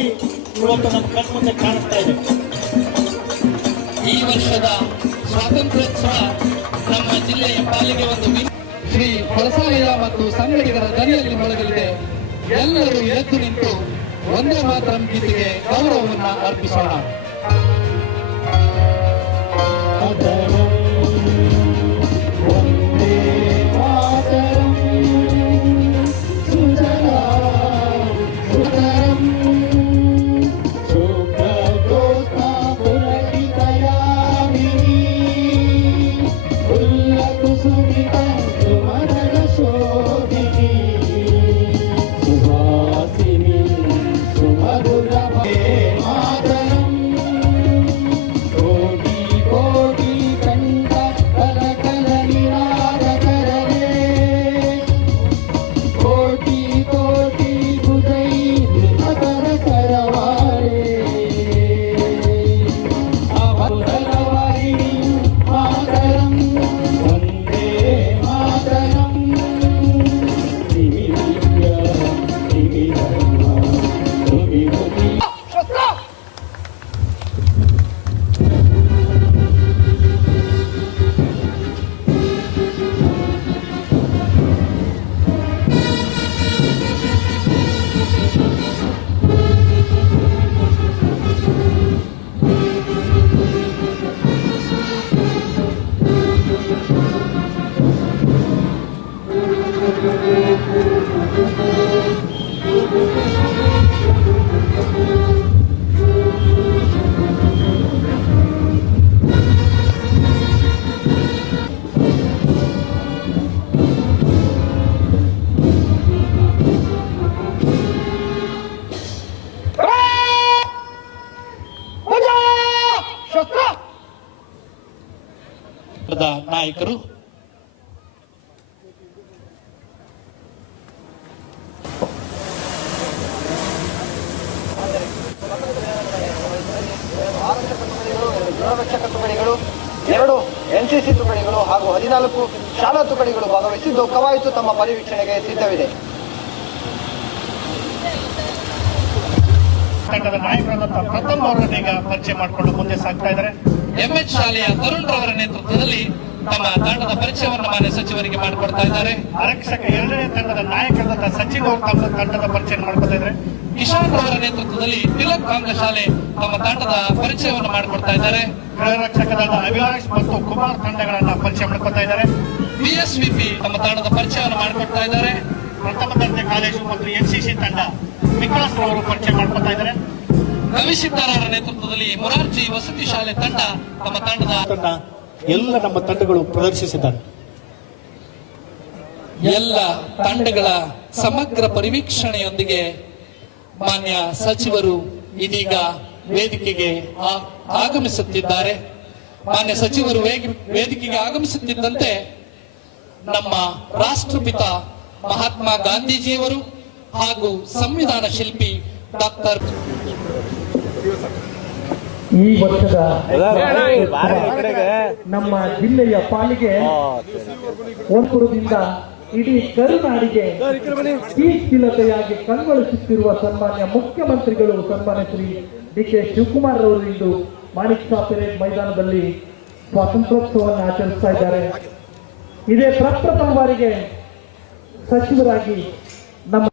ಶಕ್ತಿ ಇವತ್ತು ನಮ್ಮ ಕಣ್ಮುಂದೆ ಕಾಣಿಸ್ತಾ ಇದೆ. ಈ ವರ್ಷದ ಸ್ವಾತಂತ್ರ್ಯೋತ್ಸವ ನಮ್ಮ ಜಿಲ್ಲೆಯ ಪಾಲಿಗೆ ಒಂದು ಶ್ರೀ ಹೊಳಸಾಲಯ್ಯ ಮತ್ತು ಸಂಗಡಿಗರ ದನಿಯಲ್ಲಿ ಮೊಳಗಲಿದೆ. ಎಲ್ಲರೂ ಎದ್ದು ನಿಂತು ಒಂದೇ ಮಾತರಂ ಗೀತೆಗೆ ಗೌರವವನ್ನು ಅರ್ಪಿಸೋಣ. ನಾಯಕರು ಗೃಹರಕ್ಷಕ ತುಕಡಿಗಳು, 2 ಎನ್ಸಿಸಿ ತುಕಡಿಗಳು ಹಾಗೂ 14 ಶಾಲಾ ತುಕಡಿಗಳು ಭಾಗವಹಿಸಿದ್ದು ಕವಾಯತು ತಮ್ಮ ಪರಿವೀಕ್ಷಣೆಗೆ ಸಿದ್ಧವಿದೆ. ತಂಡದ ನಾಯಕರಾದಂತಹ ಪ್ರಥಮ್ ಅವರನ್ನ ಈಗ ಪರಿಚಯ ಮಾಡಿಕೊಂಡು ಮುಂದೆ ಸಾಗ್ತಾ ಇದ್ದಾರೆ. ಎಂಎಚ್ ಶಾಲೆಯ ತರುಣ್ ರವರ ನೇತೃತ್ವದಲ್ಲಿ ತಮ್ಮ ತಂಡದ ಪರಿಚಯವನ್ನು ಮಾನ್ಯ ಸಚಿವರಿಗೆ ಮಾಡಿಕೊಡ್ತಾ ಇದ್ದಾರೆ. ಆರಕ್ಷಕ 2ನೇ ತಂಡದ ನಾಯಕರಾದಂತಹ ಸಚಿನ್ ಅವರು ತಮ್ಮ ತಂಡದ ಪರಿಚಯ ಮಾಡ್ಕೊತಾ ಇದ್ದಾರೆ. ಕಿಶಾನ್ ಅವರ ನೇತೃತ್ವದಲ್ಲಿ ತಿಲಕ್ ಕಾಂಗ್ರೆಸ್ ಶಾಲೆ ತಮ್ಮ ತಂಡದ ಪರಿಚಯವನ್ನು ಮಾಡಿಕೊಡ್ತಾ ಇದ್ದಾರೆ. ಗೃಹರಕ್ಷಕ ದಳದ ಅಭಿಲಾಷ್ ಮತ್ತು ಕುಮಾರ್ ತಂಡಗಳನ್ನ ಪರಿಚಯ ಮಾಡ್ಕೊತಾ ಇದ್ದಾರೆ. ಬಿಎಸ್ವಿಪಿ ತಮ್ಮ ತಂಡದ ಪರಿಚಯವನ್ನು ಮಾಡಿಕೊಡ್ತಾ ಇದ್ದಾರೆ. ಪ್ರಥಮ ದರ್ಜೆ ಕಾಲೇಜು ಮತ್ತು ಎನ್ಸಿಸಿ ತಂಡ ವಿಕಾಸ್ ಅವರು ಪರಿಚಯ ಮಾಡ್ಕೊತಾ ಇದ್ದಾರೆ. ರವಿಸಿದ್ದಾರವರ ನೇತೃತ್ವದಲ್ಲಿ ಮೊರಾರ್ಜಿ ವಸತಿ ಶಾಲೆ ತಂಡ ತಮ್ಮ ತಂಡದ ಎಲ್ಲ ನಮ್ಮ ತಂಡಗಳು ಪ್ರದರ್ಶಿಸಿದ್ದಾರೆ. ಎಲ್ಲ ತಂಡಗಳ ಸಮಗ್ರ ಪರಿವೀಕ್ಷಣೆಯೊಂದಿಗೆ ಮಾನ್ಯ ಸಚಿವರು ಇದೀಗ ವೇದಿಕೆಗೆ ಆಗಮಿಸುತ್ತಿದ್ದಾರೆ. ಮಾನ್ಯ ಸಚಿವರು ವೇದಿಕೆಗೆ ಆಗಮಿಸುತ್ತಿದ್ದಂತೆ ನಮ್ಮ ರಾಷ್ಟ್ರಪಿತ ಮಹಾತ್ಮ ಗಾಂಧೀಜಿಯವರು ಹಾಗೂ ಸಂವಿಧಾನ ಶಿಲ್ಪಿ ಡಾಕ್ಟರ್ ಈ ವರ್ಷದ ನಮ್ಮ ಜಿಲ್ಲೆಯ ಪಾಲಿಗೆ ಓಂಪುರದಿಂದ ಇಡೀ ಕರುನಾಡಿಗೆ ಕೀರ್ತಿಲತೆಯಾಗಿ ಕಂಗೊಳಿಸುತ್ತಿರುವ ಸನ್ಮಾನ್ಯ ಮುಖ್ಯಮಂತ್ರಿಗಳು ಸನ್ಮಾನ್ಯ ಶ್ರೀ ಡಿ.ಕೆ. ಶಿವಕುಮಾರ್ ಅವರು ಇಂದು ಮಾಣಿಕ್ ಷಾ ಪೆರೇಡ್ ಮೈದಾನದಲ್ಲಿ ಸ್ವಾತಂತ್ರ್ಯೋತ್ಸವವನ್ನು ಆಚರಿಸ್ತಾ ಇದ್ದಾರೆ. ಇದೇ ಪ್ರಪ್ರಥಮ ಬಾರಿಗೆ ಸಚಿವರಾಗಿ ನಮ್ಮ